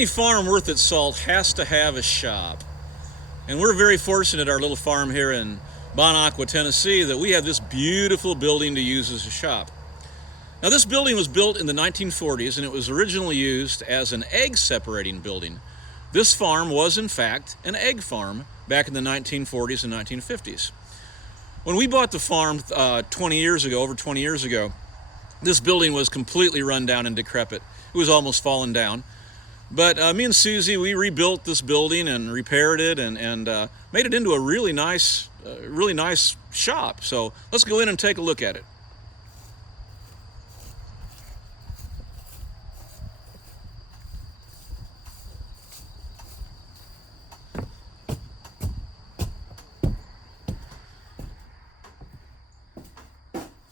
Any farm worth its salt has to have a shop. And we're very fortunate at our little farm here in Bon Aqua, Tennessee, that we have this beautiful building to use as a shop. Now, this building was built in the 1940s, and it was originally used as an egg separating building. This farm was, in fact, an egg farm back in the 1940s and 1950s. When we bought the farm over 20 years ago, this building was completely run down and decrepit. It was almost fallen down. But me and Susie, we rebuilt this building and repaired it and made it into a really nice shop. So let's go in and take a look at it.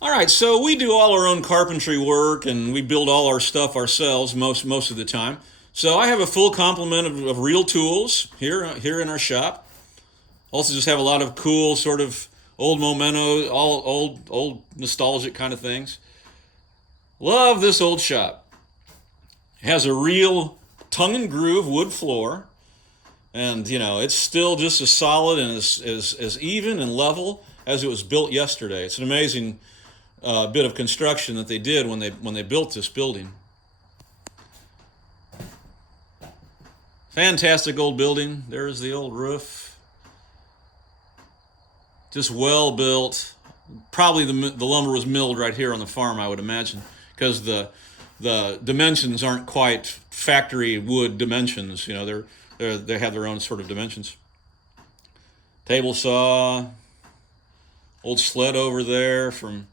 All right, so we do all our own carpentry work and we build all our stuff ourselves most of the time. So I have a full complement of real tools here in our shop. Also just have a lot of cool sort of old memento, all old nostalgic kind of things. Love this old shop. It has a real tongue and groove wood floor. And, it's still just as solid and as even and level as it was built yesterday. It's an amazing bit of construction that they did when they built this building. Fantastic old building. There's the old roof. Just well built. Probably the lumber was milled right here on the farm, I would imagine, because the dimensions aren't quite factory wood dimensions. They have their own sort of dimensions. Table saw. Old sled over there from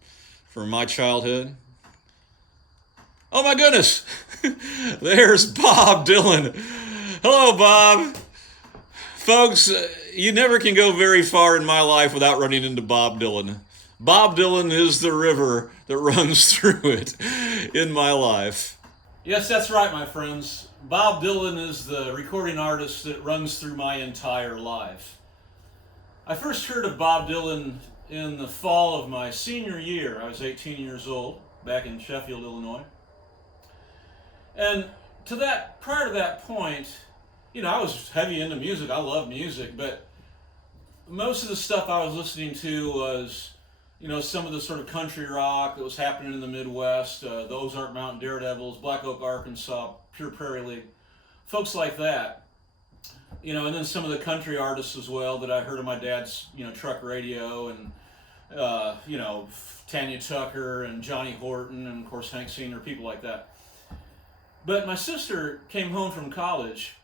my childhood. Oh my goodness! There's Bob Dylan. Hello, Bob. Folks, you never can go very far in my life without running into Bob Dylan. Bob Dylan is the river that runs through it in my life. Yes, that's right, my friends. Bob Dylan is the recording artist that runs through my entire life. I first heard of Bob Dylan in the fall of my senior year. I was 18 years old, back in Sheffield, Illinois. And prior to that point, I was heavy into music. I love music, but most of the stuff I was listening to was, some of the sort of country rock that was happening in the Midwest, the Ozark Mountain Daredevils, Black Oak, Arkansas, Pure Prairie League, folks like that. And then some of the country artists as well that I heard on my dad's, truck radio, and, Tanya Tucker and Johnny Horton and, of course, Hank Sr., people like that. But my sister came home from college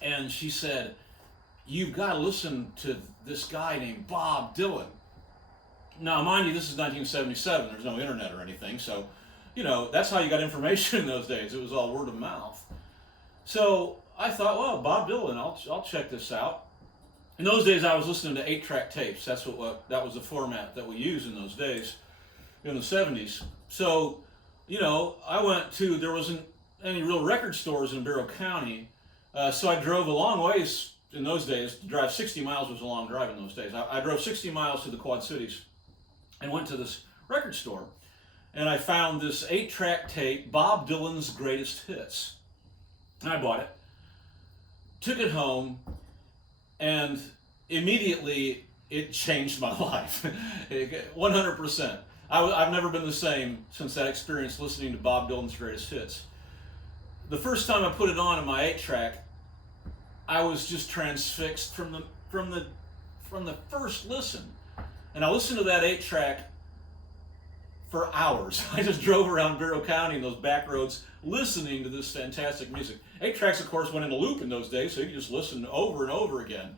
and she said, "You've got to listen to this guy named Bob Dylan." Now, mind you, this is 1977. There's no internet or anything, so, that's how you got information in those days. It was all word of mouth. So I thought, well, Bob Dylan, I'll check this out. In those days, I was listening to 8-track tapes. That was the format that we used in those days, in the 70s. So, I went to, there wasn't any real record stores in Barrow County, so I drove a long ways in those days. To drive 60 miles was a long drive in those days. I drove 60 miles to the Quad Cities and went to this record store, and I found this 8-track tape, Bob Dylan's Greatest Hits. And I bought it, took it home, and immediately it changed my life. 100%. I've never been the same since that experience listening to Bob Dylan's Greatest Hits. The first time I put it on in my 8-track, I was just transfixed from the first listen. And I listened to that 8-track for hours. I just drove around Barrow County in those back roads listening to this fantastic music. 8-tracks, of course, went in a loop in those days, so you could just listen over and over again.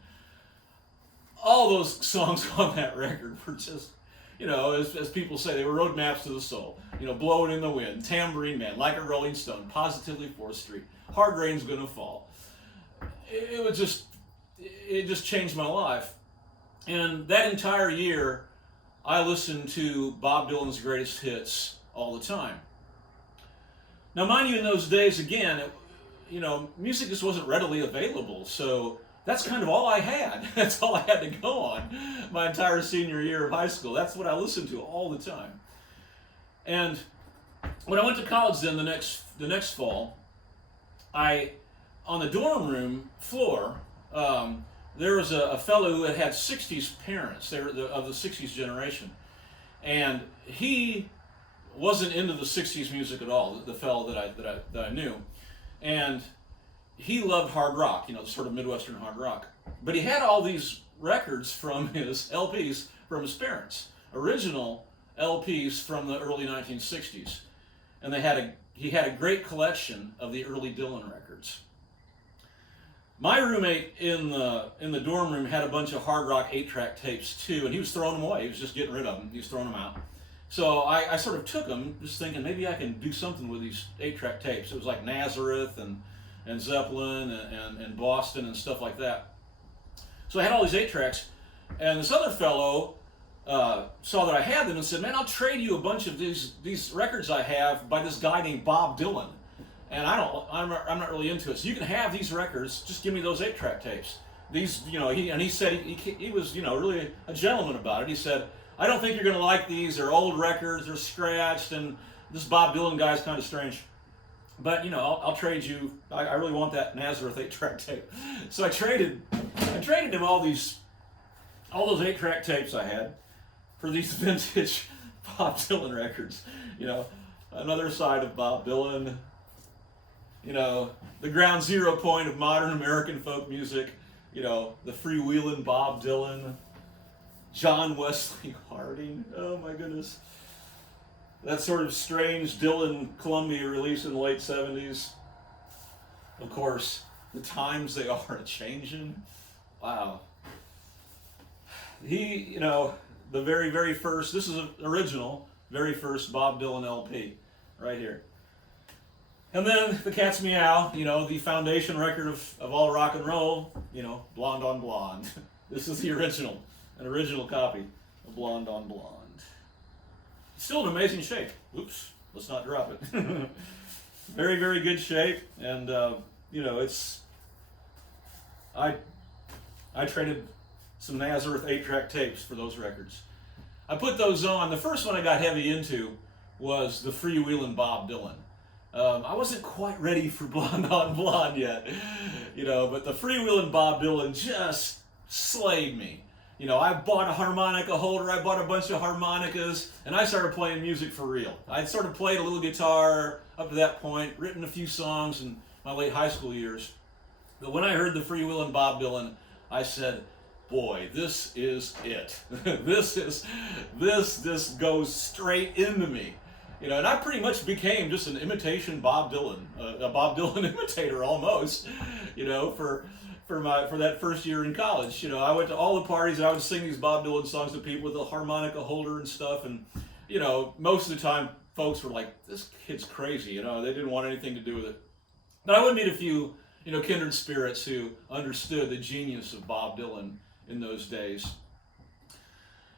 All those songs on that record were just, as people say, they were roadmaps to the soul. Blowing in the Wind, Tambourine Man, Like a Rolling Stone, Positively 4th Street, Hard Rain's Gonna Fall. It just changed my life. And that entire year, I listened to Bob Dylan's Greatest Hits all the time. Now, mind you, in those days, again, music just wasn't readily available, so that's kind of all I had. That's all I had to go on my entire senior year of high school. That's what I listened to all the time. And when I went to college then the next fall, I on the dorm room floor, there was a fellow who had 60s parents. They were of the 60s generation. And he wasn't into the 60s music at all, the fellow that I knew. And he loved hard rock, sort of Midwestern hard rock. But he had all these records from his LPs from his parents, original LPs from the early 1960s. And he had a great collection of the early Dylan records. My roommate in the dorm room had a bunch of hard rock 8-track tapes too, and he was throwing them away. He was just getting rid of them. He was throwing them out. So I sort of took them, just thinking maybe I can do something with these 8-track tapes. It was like Nazareth and Zeppelin and Boston and stuff like that. So I had all these 8-tracks, and this other fellow saw that I had them and said, "Man, I'll trade you a bunch of these records I have by this guy named Bob Dylan." And I'm not really into it. So you can have these records. Just give me those 8-track tapes. These, he said he was, really a gentleman about it. He said, "I don't think you're going to like these. They're old records. They're scratched, and this Bob Dylan guy is kind of strange. But I'll trade you. I really want that Nazareth 8-track tape." So I traded him all those 8-track tapes I had for these vintage Bob Dylan records. Another side of Bob Dylan. The ground zero point of modern American folk music, the freewheeling Bob Dylan, John Wesley Harding, oh my goodness. That sort of strange Dylan Columbia release in the late 70s. Of course, the times they are a-changing. Wow. He, the very, very first, this is an original, very first Bob Dylan LP, right here. And then the Cat's Meow, the foundation record of all rock and roll, Blonde on Blonde. This is the original, an original copy of Blonde on Blonde. It's still in amazing shape. Oops, let's not drop it. Very, very good shape, and I traded some Nazareth 8-track tapes for those records. I put those on. The first one I got heavy into was the freewheeling Bob Dylan. I wasn't quite ready for Blonde on Blonde yet, but the freewheeling Bob Dylan just slayed me. I bought a harmonica holder, I bought a bunch of harmonicas, and I started playing music for real. I'd sort of played a little guitar up to that point, written a few songs in my late high school years. But when I heard the freewheeling Bob Dylan, I said, boy, this is it. This goes straight into me. And I pretty much became just an imitation Bob Dylan, a Bob Dylan imitator almost, for that first year in college. I went to all the parties and I would sing these Bob Dylan songs to people with a harmonica holder and stuff. And, most of the time folks were like, this kid's crazy. They didn't want anything to do with it. But I would meet a few, kindred spirits who understood the genius of Bob Dylan in those days.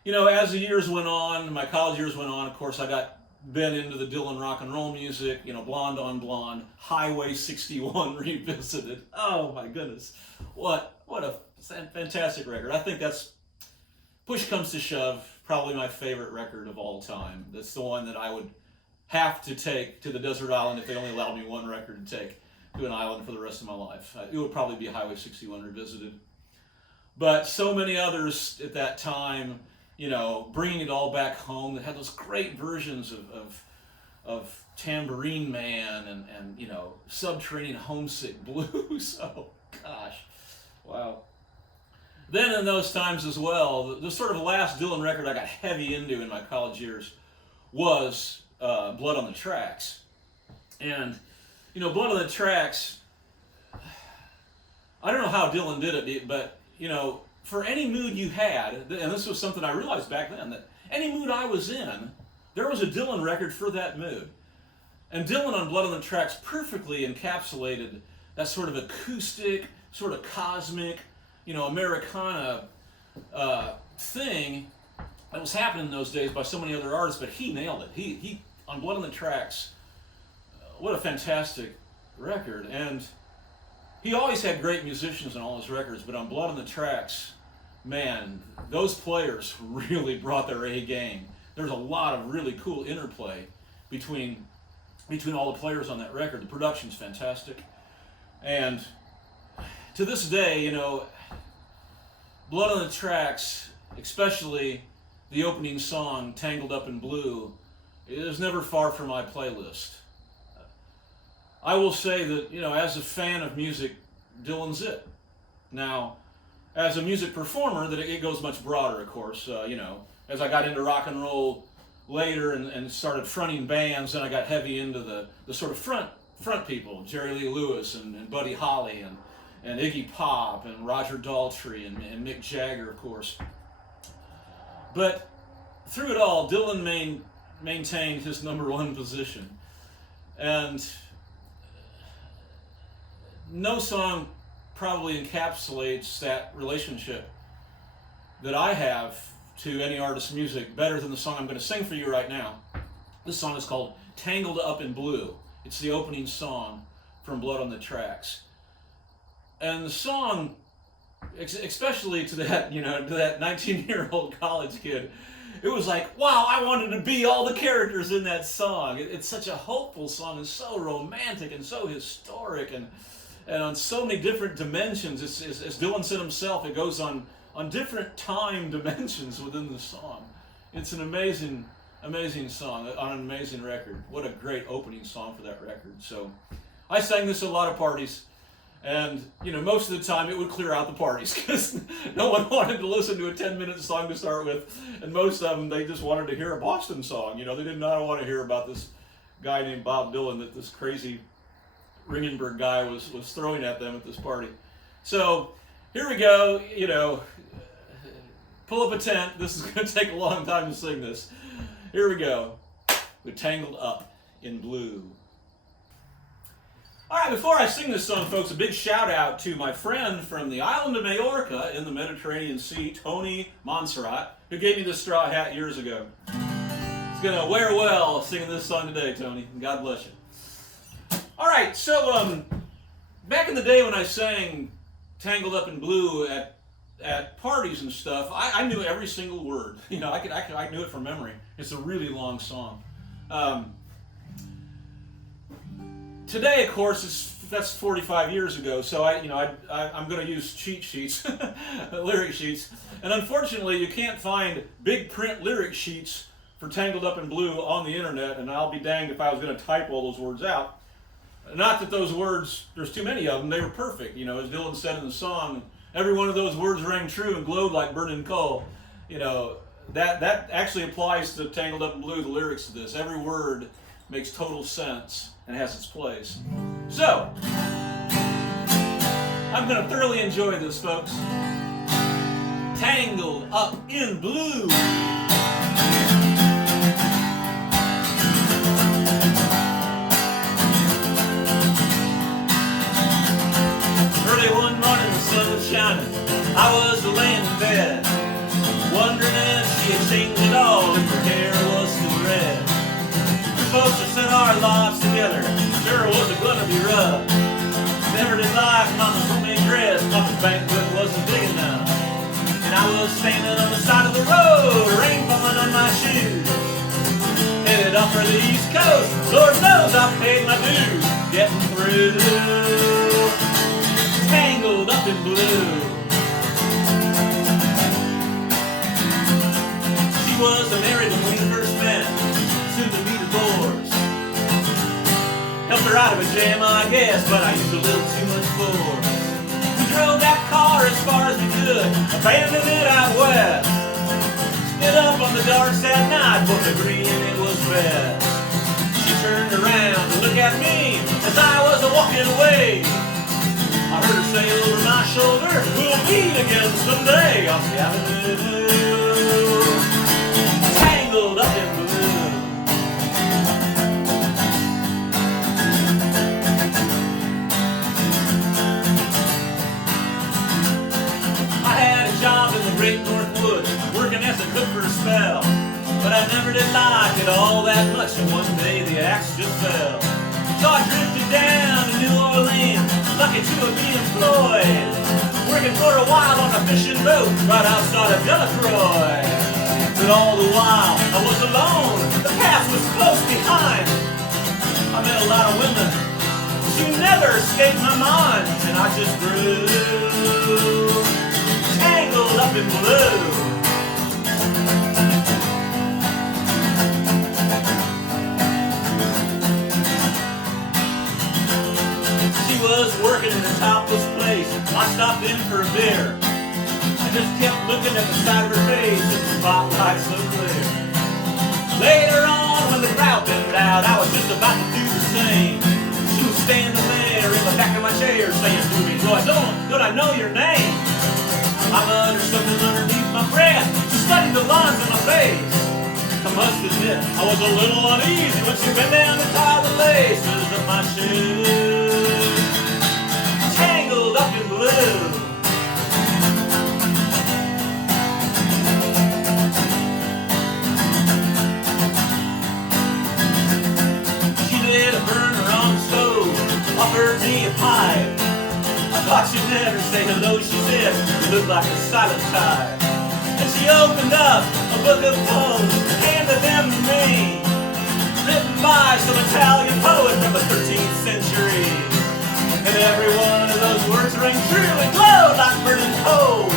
As the years went on, my college years went on, of course, I got been into the Dylan rock and roll music, Blonde on Blonde, Highway 61 revisited. Oh my goodness, what a fantastic record. I think that's, push comes to shove, probably my favorite record of all time. That's the one that I would have to take to the desert island if they only allowed me one record to take to an island for the rest of my life. It would probably be Highway 61 revisited. But so many others at that time, bringing it all back home. They had those great versions of Tambourine Man and Subterranean Homesick Blues. Oh gosh, wow. Then in those times as well, the sort of last Dylan record I got heavy into in my college years was Blood on the Tracks. And Blood on the Tracks, I don't know how Dylan did it, but for any mood you had, and this was something I realized back then, that any mood I was in, there was a Dylan record for that mood. And Dylan on Blood on the Tracks perfectly encapsulated that sort of acoustic, sort of cosmic, Americana thing that was happening in those days by so many other artists, but he nailed it. He on Blood on the Tracks, what a fantastic record. And he always had great musicians on all his records, but on Blood on the Tracks, man, those players really brought their A game. There's a lot of really cool interplay between all the players on that record. The production's fantastic. And to this day, Blood on the Tracks, especially the opening song, Tangled Up in Blue, is never far from my playlist. I will say that, as a fan of music, Dylan's it. Now, as a music performer, that it goes much broader, of course. As I got into rock and roll later and started fronting bands, then I got heavy into the sort of front people, Jerry Lee Lewis and Buddy Holly and Iggy Pop and Roger Daltrey and Mick Jagger, of course. But through it all, Dylan maintained his number one position. And no song probably encapsulates that relationship that I have to any artist's music better than the song I'm going to sing for you right now. This song is called Tangled Up in Blue. It's the opening song from Blood on the Tracks. And the song, especially to that 19-year-old college kid, it was like, wow, I wanted to be all the characters in that song. It's such a hopeful song and so romantic and so historic and on so many different dimensions. As Dylan said himself, it goes on different time dimensions within the song. It's an amazing song on an amazing record. What a great opening song for that record. So I sang this at a lot of parties, and most of the time it would clear out the parties because no one wanted to listen to a 10-minute song to start with, and most of them, they just wanted to hear a Boston song. They did not want to hear about this guy named Bob Dylan that this crazy Ringenberg guy was throwing at them at this party. So here we go, pull up a tent. This is going to take a long time to sing this. Here we go, with Tangled Up in Blue. All right, before I sing this song, folks, a big shout out to my friend from the island of Majorca in the Mediterranean Sea, Tony Montserrat, who gave me this straw hat years ago. It's going to wear well singing this song today, Tony, and God bless you. All right, so back in the day when I sang Tangled Up in Blue at parties and stuff, I knew every single word. I knew it from memory. It's a really long song. Today, of course, that's 45 years ago. So I'm going to use cheat sheets, lyric sheets, and unfortunately, you can't find big print lyric sheets for Tangled Up in Blue on the internet. And I'll be danged if I was going to type all those words out. Not that those words, there's too many of them. They were perfect. As Dylan said in the song, every one of those words rang true and glowed like burning coal. That actually applies to Tangled Up in Blue, the lyrics to this. Every word makes total sense and has its place. So, I'm going to thoroughly enjoy this, folks. Tangled Up in Blue. Early one morning, the sun was shining. I was laying in bed, wondering if she had changed it all, if her hair was still red. We folks that set our lives together, sure was it gonna be rough. Never did like Mama's homemade dress, Papa's banquet wasn't big enough. And I was standing on the side of the road, rain falling on my shoes. Headed off for the East Coast, Lord knows I paid my dues. Getting through, tangled up in blue. She was married when we first met, soon to be divorced. Helped her out of a jam, I guess, but I used a little too much force. We drove that car as far as we could, abandoned it out west. Stood up on the dark sad night, both agreeing it was best. She turned around to look at me as I was walking away. I heard her say over my shoulder, we'll meet again someday on the avenue, tangled up in blue. I had a job in the Great North Woods, working as a cook for a spell, but I never did like it all that much, and one day the axe just fell. So I drifted down to New Orleans, lucky to be employed, working for a while on a fishing boat right outside of Delacroix. But all the while I was alone, the past was close behind. I met a lot of women, She never escaped my mind, and I just grew tangled up in blue. She was working in a topless place. I stopped in for a beer. I just kept looking at the side of her face in the spotlight so clear. Later on, when the crowd thinned out, I was just about to do the same. She was standing there in the back of my chair saying to me, don't I know your name? I muttered something underneath my breath, studying the lines on my face. I must admit, I was a little uneasy when she bent down to tie the laces of my shoes. Tangled up in blue. Offered me a pipe. I thought she'd never say hello, she said. You look like a silent type. And she opened up a book of poems and handed them to me, written by some Italian poet from the 13th century. And every one of those words rang true and glowed like burning coal,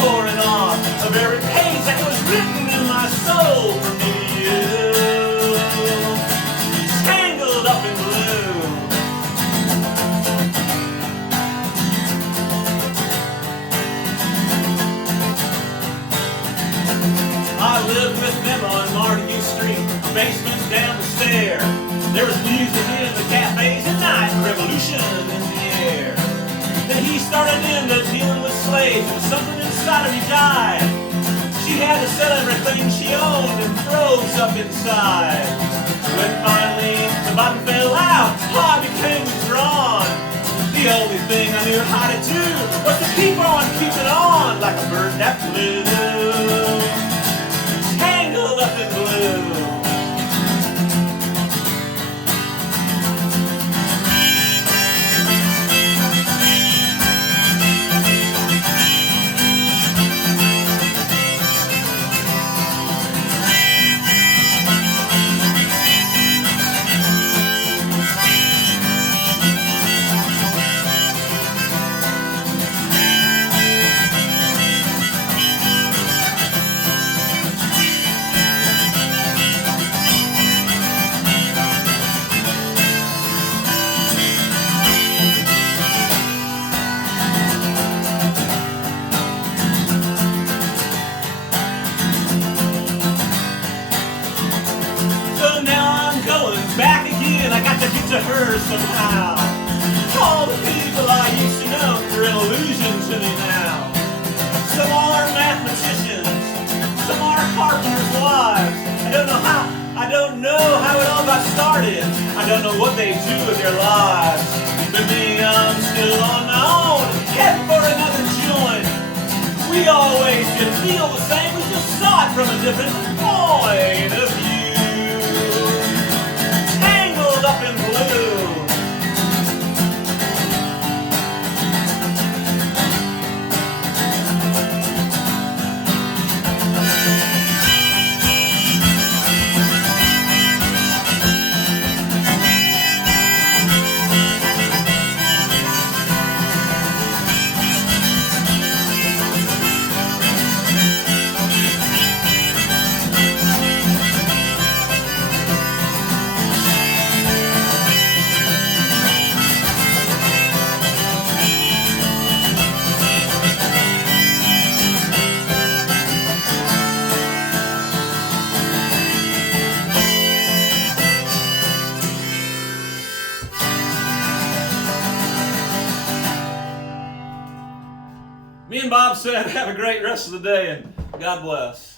pouring off of every page that was written in my soul for me to you. Tangled up in blue. I lived with them on Martinez Street, basements down the stair. There was music in the cafes at night, revolution in the air. Then he started into dealing with slaves, and something inside of me died. She had to sell everything she owned and froze up inside. When finally the bottom fell out, I became withdrawn. The only thing I knew how to do was to keep on keeping on like a bird that flew. Tangled up in blue. To her somehow. All the people I used to know are an illusion to me now. Some are mathematicians, some are carpenters' wives. I don't know how it all got started. I don't know what they do with their lives. But me, I'm still on my own, heading for another joint. We always did feel the same, we just saw it from a different point of view. Up in blue. Me and Bob said, have a great rest of the day, and God bless.